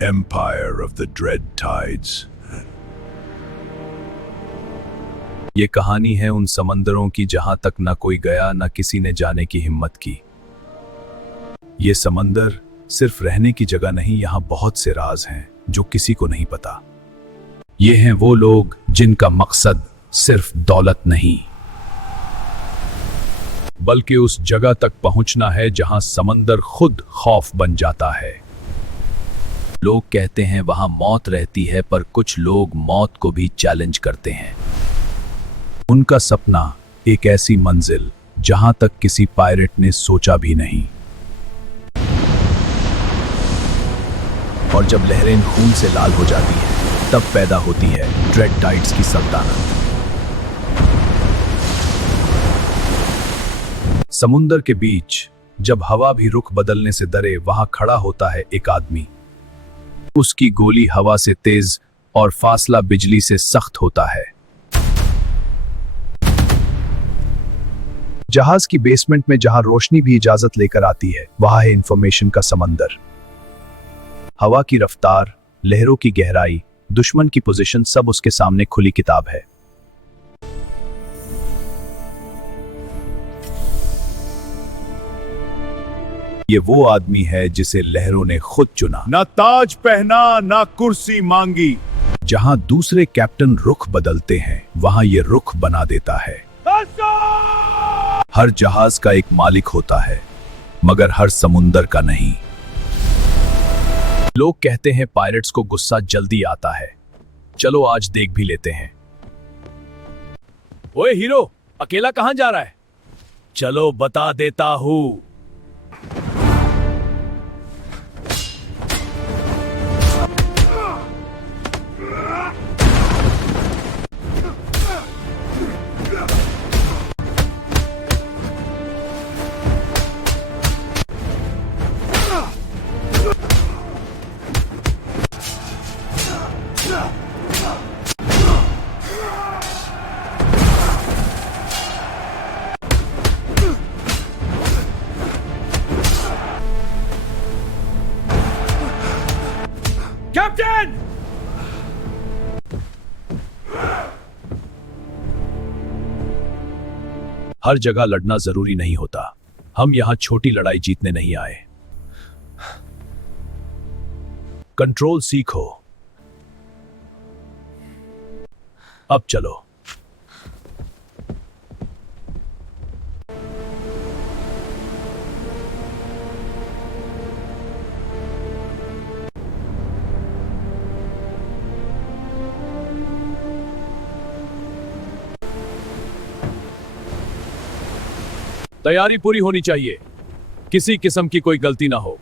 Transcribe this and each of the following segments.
Empire of the Dread Tides। ये कहानी है उन समंदरों की जहां तक न कोई गया न किसी ने जाने की हिम्मत की। ये समंदर सिर्फ रहने की जगह नहीं, यहाँ बहुत से राज हैं जो किसी को नहीं पता। ये हैं वो लोग जिनका मकसद सिर्फ दौलत नहीं, बल्कि उस जगह तक पहुंचना है जहां समंदर खुद खौफ बन जाता है। लोग कहते हैं वहां मौत रहती है, पर कुछ लोग मौत को भी चैलेंज करते हैं। उनका सपना एक ऐसी मंजिल जहां तक किसी पायरेट ने सोचा भी नहीं। और जब लहरें खून से लाल हो जाती हैं, तब पैदा होती है ड्रेड टाइड्स की सल्तनत। समुंदर के बीच जब हवा भी रुख बदलने से डरे, वहां खड़ा होता है एक आदमी। उसकी गोली हवा से तेज और फासला बिजली से सख्त होता है। जहाज की बेसमेंट में जहां रोशनी भी इजाजत लेकर आती है, वहां है इंफॉर्मेशन का समंदर। हवा की रफ्तार, लहरों की गहराई, दुश्मन की पोजीशन, सब उसके सामने खुली किताब है। ये वो आदमी है जिसे लहरों ने खुद चुना। ना ताज पहना ना कुर्सी मांगी। जहां दूसरे कैप्टन रुख बदलते हैं, वहां ये रुख बना देता है। हर जहाज का एक मालिक होता है, मगर हर समुंदर का नहीं। लोग कहते हैं पायरेट्स को गुस्सा जल्दी आता है। चलो आज देख भी लेते हैं। ओए हीरो, अकेला कहां जा रहा है? चलो बता देता हूं। कैप्टन! हर जगह लड़ना जरूरी नहीं होता। हम यहां छोटी लड़ाई जीतने नहीं आए। कंट्रोल सीखो। अब चलो। तैयारी पूरी होनी चाहिए, किसी किस्म की कोई गलती ना हो।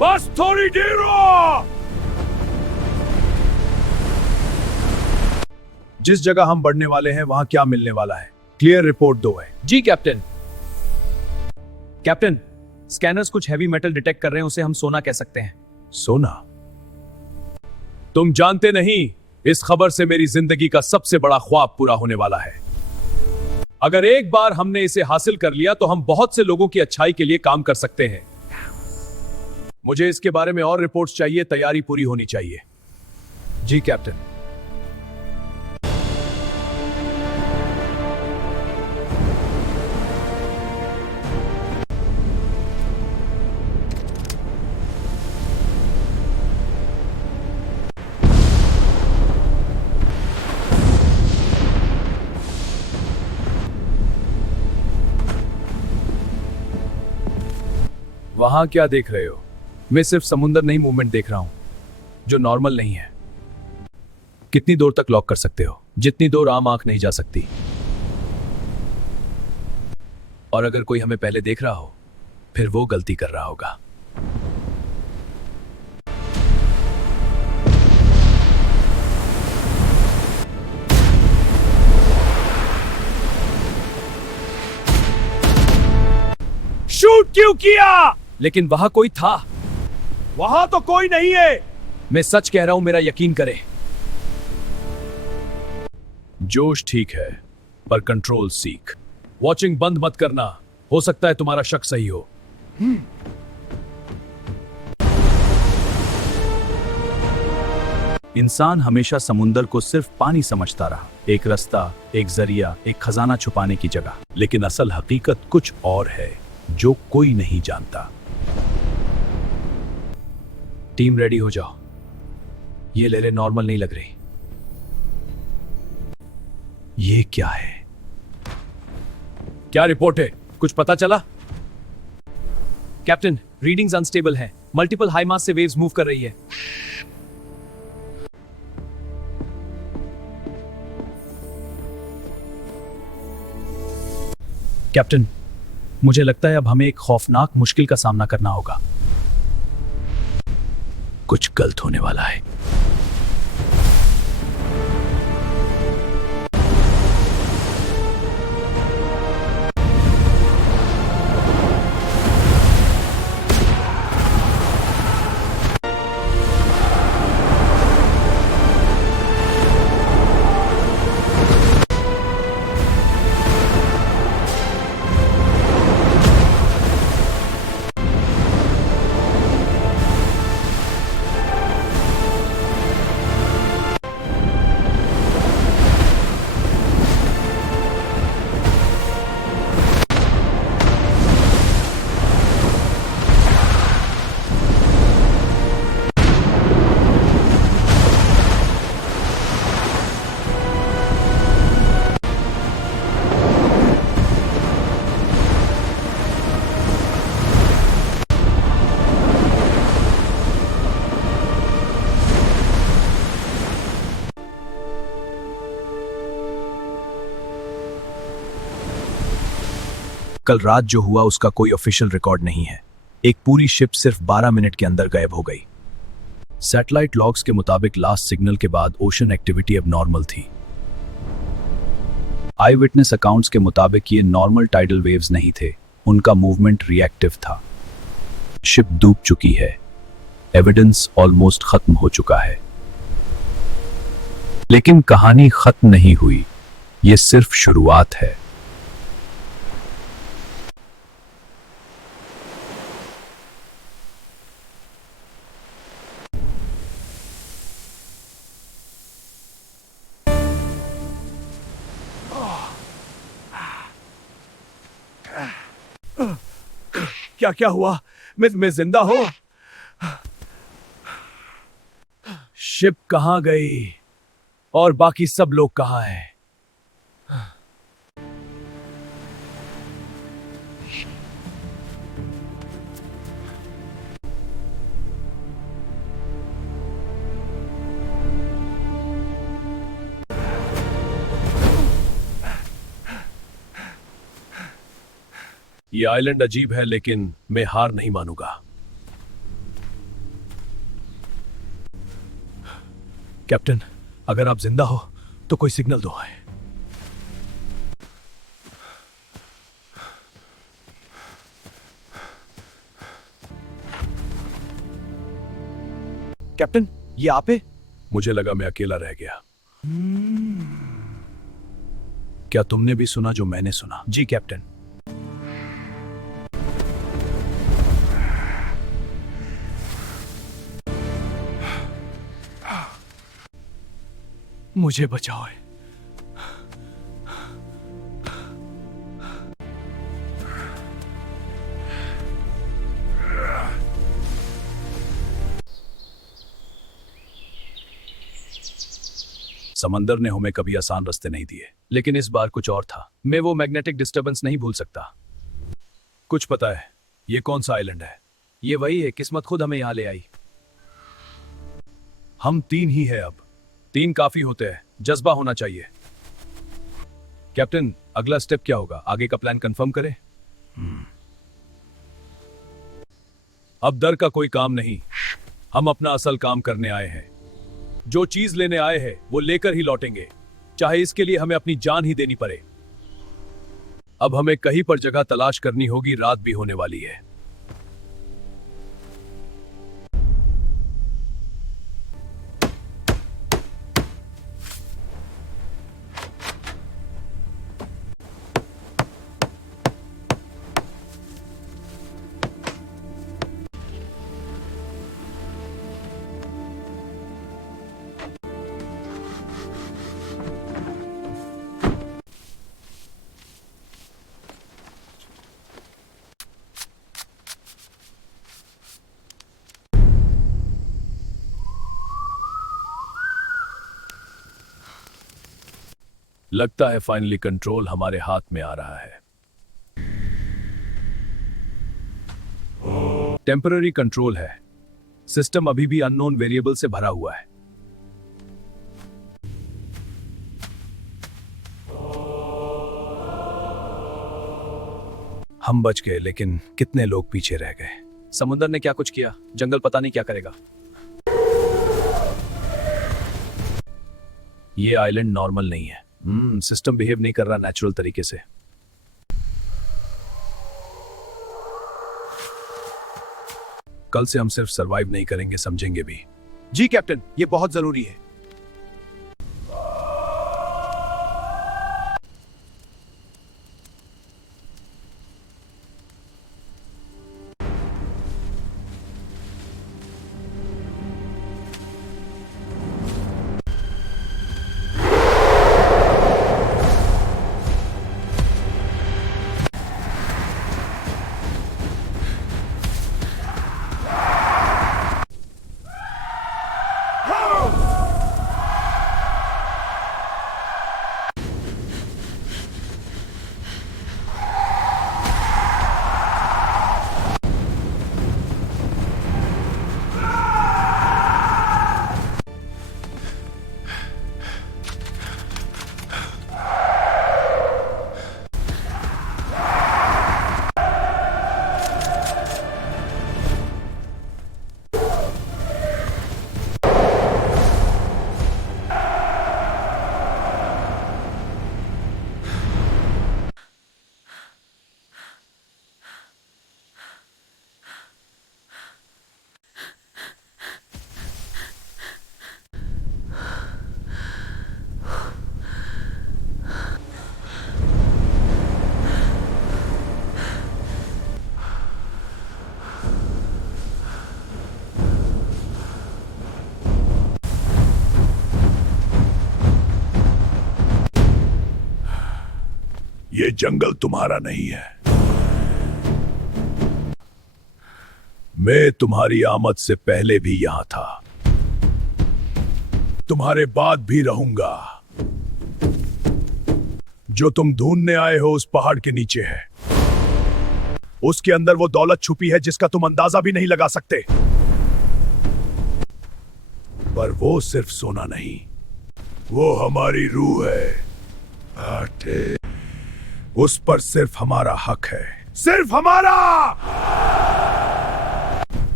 बस थोड़ी देर और। जिस जगह हम बढ़ने वाले हैं, वहां क्या मिलने वाला है? क्लियर रिपोर्ट दो है। जी कैप्टन। कैप्टन, स्कैनर्स कुछ हैवी मेटल डिटेक्ट कर रहे हैं, उसे हम सोना कह सकते हैं। सोना? तुम जानते नहीं, इस खबर से मेरी जिंदगी का सबसे बड़ा ख्वाब पूरा होने वाला है। अगर एक बार हमने इसे हासिल कर लिया तो हम बहुत से लोगों की अच्छाई के लिए काम कर सकते हैं। मुझे इसके बारे में और रिपोर्ट्स चाहिए। तैयारी पूरी होनी चाहिए। जी कैप्टन। वहां क्या देख रहे हो? मैं सिर्फ समुंदर नहीं, मूवमेंट देख रहा हूं जो नॉर्मल नहीं है। कितनी दूर तक लॉक कर सकते हो? जितनी दूर आम आंख नहीं जा सकती। और अगर कोई हमें पहले देख रहा हो, फिर वो गलती कर रहा होगा। शूट क्यों किया? लेकिन वहां कोई था। वहां तो कोई नहीं है। मैं सच कह रहा हूं, मेरा यकीन करें। जोश ठीक है, पर कंट्रोल सीख। वॉचिंग बंद मत करना, हो सकता है तुम्हारा शक सही हो। इंसान हमेशा समुंदर को सिर्फ पानी समझता रहा, एक रास्ता, एक जरिया, एक खजाना छुपाने की जगह। लेकिन असल हकीकत कुछ और है जो कोई नहीं जानता। टीम रेडी हो जाओ। ये लहरें नॉर्मल नहीं लग रही। ये क्या है? क्या रिपोर्ट है? कुछ पता चला? कैप्टन, रीडिंग्स अनस्टेबल है। मल्टीपल हाई मास से वेव्स मूव कर रही है। कैप्टन, मुझे लगता है अब हमें एक खौफनाक मुश्किल का सामना करना होगा। कुछ गलत होने वाला है। कल रात जो हुआ उसका कोई ऑफिशियल रिकॉर्ड नहीं है। एक पूरी शिप सिर्फ 12 मिनट के अंदर गायब हो गई। सैटेलाइट लॉग्स के मुताबिक लास्ट सिग्नल के बाद ओशन एक्टिविटी अब नॉर्मल थी। आई विटनेस अकाउंट्स के मुताबिक ये नॉर्मल टाइडल वेव्स नहीं थे, उनका मूवमेंट रिएक्टिव था। शिप डूब चुकी है। एविडेंस ऑलमोस्ट खत्म हो चुका है। लेकिन कहानी खत्म नहीं हुई, ये सिर्फ शुरुआत है। क्या क्या हुआ? मैं जिंदा हूं। शिप कहां गई और बाकी सब लोग कहां हैं? ये आइलैंड अजीब है, लेकिन मैं हार नहीं मानूंगा। कैप्टन, अगर आप जिंदा हो तो कोई सिग्नल दो। कैप्टन, ये आप है? मुझे लगा मैं अकेला रह गया। क्या तुमने भी सुना जो मैंने सुना? जी कैप्टन। मुझे बचाओ। समंदर ने हमें कभी आसान रास्ते नहीं दिए, लेकिन इस बार कुछ और था। मैं वो मैग्नेटिक डिस्टरबेंस नहीं भूल सकता। कुछ पता है ये कौन सा आइलैंड है? ये वही है, किस्मत खुद हमें यहां ले आई। हम 3 ही है अब। 3 काफी होते हैं, जज्बा होना चाहिए। कैप्टन, अगला स्टेप क्या होगा? आगे का प्लान कंफर्म करें। अब डर का कोई काम नहीं, हम अपना असल काम करने आए हैं। जो चीज लेने आए हैं वो लेकर ही लौटेंगे, चाहे इसके लिए हमें अपनी जान ही देनी पड़े। अब हमें कहीं पर जगह तलाश करनी होगी, रात भी होने वाली है। लगता है फाइनली कंट्रोल हमारे हाथ में आ रहा है। टेम्पररी कंट्रोल है, सिस्टम अभी भी अननोन वेरिएबल से भरा हुआ है। हम बच गए, लेकिन कितने लोग पीछे रह गए। समुद्र ने क्या कुछ किया, जंगल पता नहीं क्या करेगा। ये आइलैंड नॉर्मल नहीं है। सिस्टम बिहेव नहीं कर रहा नेचुरल तरीके से। कल से हम सिर्फ सरवाइव नहीं करेंगे, समझेंगे भी। जी कैप्टन, ये बहुत जरूरी है। ये जंगल तुम्हारा नहीं है। मैं तुम्हारी आमद से पहले भी यहां था, तुम्हारे बाद भी रहूंगा। जो तुम ढूंढने आए हो उस पहाड़ के नीचे है। उसके अंदर वो दौलत छुपी है जिसका तुम अंदाजा भी नहीं लगा सकते। पर वो सिर्फ सोना नहीं, वो हमारी रूह है। आटे, उस पर सिर्फ हमारा हक है, सिर्फ हमारा।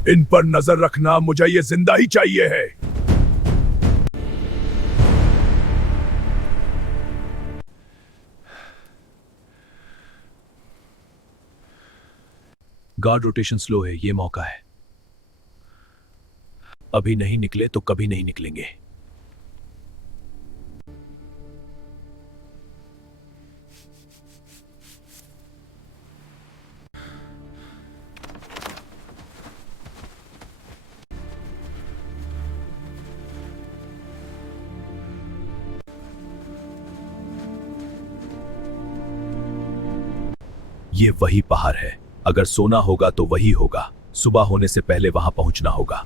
इन पर नजर रखना, मुझे ये जिंदा ही चाहिए है। गार्ड रोटेशन स्लो है, ये मौका है। अभी नहीं निकले तो कभी नहीं निकलेंगे। ये वही पहाड़ है। अगर सोना होगा तो वही होगा। सुबह होने से पहले वहां पहुंचना होगा।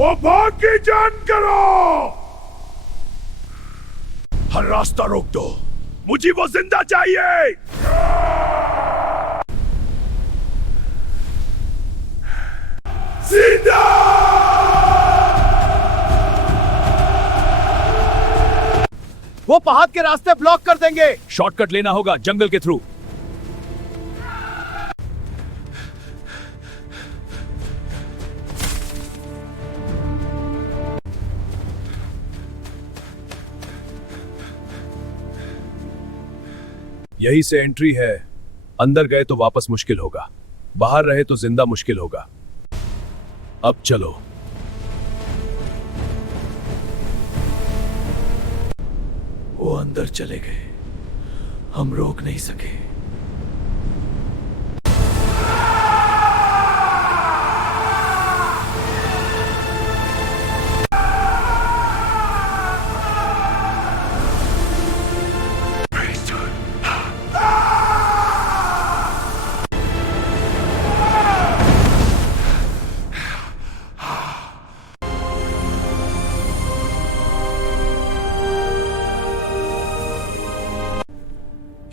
वो भाग की जान करो। हर रास्ता रोक दो, मुझे वो जिंदा चाहिए। जिंदा। वो पहाड़ के रास्ते ब्लॉक कर देंगे। शॉर्टकट लेना होगा जंगल के थ्रू। यही से एंट्री है। अंदर गए तो वापस मुश्किल होगा, बाहर रहे तो जिंदा मुश्किल होगा। अब चलो। वो अंदर चले गए, हम रोक नहीं सके।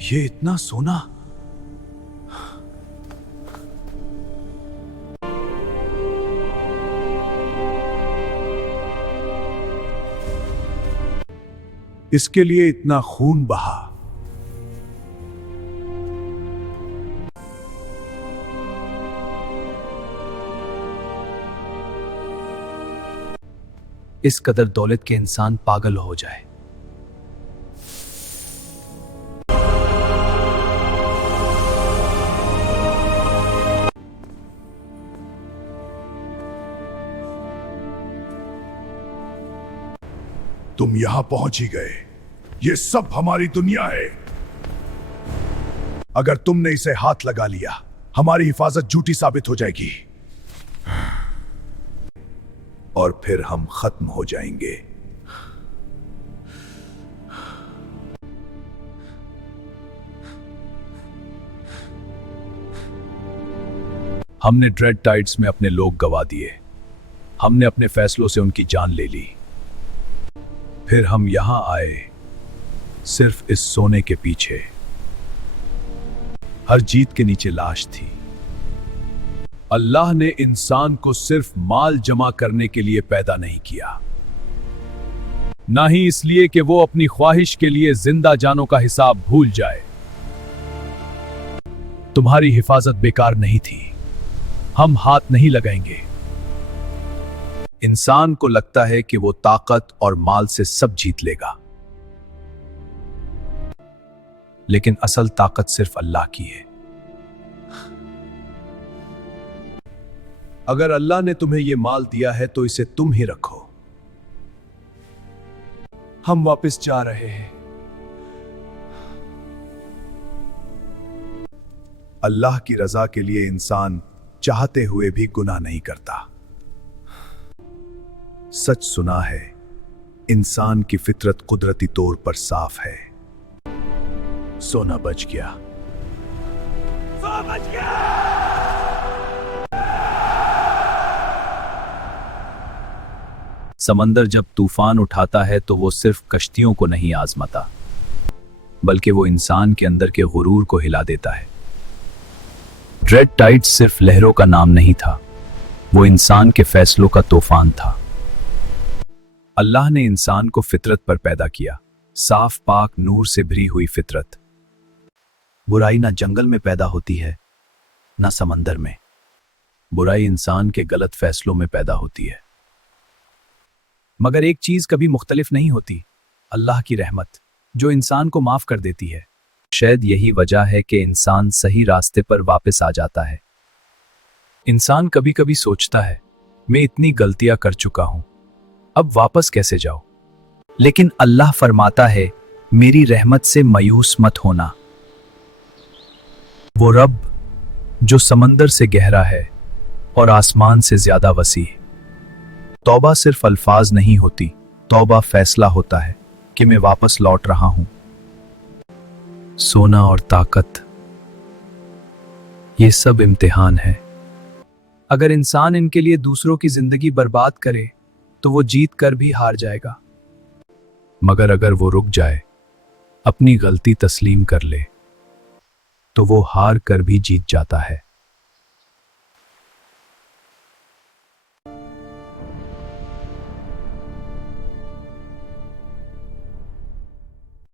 ये इतना सोना। इसके लिए इतना खून बहा। इस कदर दौलत के इंसान पागल हो जाए। तुम यहां पहुंच ही गए। ये सब हमारी दुनिया है। अगर तुमने इसे हाथ लगा लिया, हमारी हिफाजत झूठी साबित हो जाएगी और फिर हम खत्म हो जाएंगे। हमने ड्रेड टाइड्स में अपने लोग गवा दिए। हमने अपने फैसलों से उनकी जान ले ली। फिर हम यहां आए सिर्फ इस सोने के पीछे। हर जीत के नीचे लाश थी। अल्लाह ने इंसान को सिर्फ माल जमा करने के लिए पैदा नहीं किया, ना ही इसलिए कि वो अपनी ख्वाहिश के लिए जिंदा जानों का हिसाब भूल जाए। तुम्हारी हिफाजत बेकार नहीं थी। हम हाथ नहीं लगाएंगे। इंसान को लगता है कि वो ताकत और माल से सब जीत लेगा, लेकिन असल ताकत सिर्फ अल्लाह की है। अगर अल्लाह ने तुम्हें यह माल दिया है तो इसे तुम ही रखो। हम वापस जा रहे हैं। अल्लाह की रजा के लिए इंसान चाहते हुए भी गुनाह नहीं करता। सच सुना है, इंसान की फितरत कुदरती तौर पर साफ है। सोना बच गया। सोना बच गया। समंदर जब तूफान उठाता है तो वो सिर्फ कश्तियों को नहीं आजमाता, बल्कि वो इंसान के अंदर के गुरूर को हिला देता है। रेड टाइड सिर्फ लहरों का नाम नहीं था, वो इंसान के फैसलों का तूफान था। अल्लाह ने इंसान को फितरत पर पैदा किया, साफ पाक नूर से भरी हुई फितरत। बुराई ना जंगल में पैदा होती है, ना समंदर में। बुराई इंसान के गलत फैसलों में पैदा होती है। मगर एक चीज कभी मुख्तलिफ नहीं होती, अल्लाह की रहमत, जो इंसान को माफ कर देती है। शायद यही वजह है कि इंसान सही रास्ते पर वापस आ जाता है। इंसान कभी कभी सोचता है, मैं इतनी गलतियां कर चुका हूं, अब वापस कैसे जाऊं? लेकिन अल्लाह फरमाता है, मेरी रहमत से मायूस मत होना। वो रब जो समंदर से गहरा है और आसमान से ज्यादा वसी। तौबा सिर्फ अल्फाज नहीं होती, तौबा फैसला होता है कि मैं वापस लौट रहा हूं। सोना और ताकत, ये सब इम्तिहान है। अगर इंसान इनके लिए दूसरों की जिंदगी बर्बाद करे तो वो जीत कर भी हार जाएगा। मगर अगर वो रुक जाए, अपनी गलती तस्लीम कर ले, तो वो हार कर भी जीत जाता है।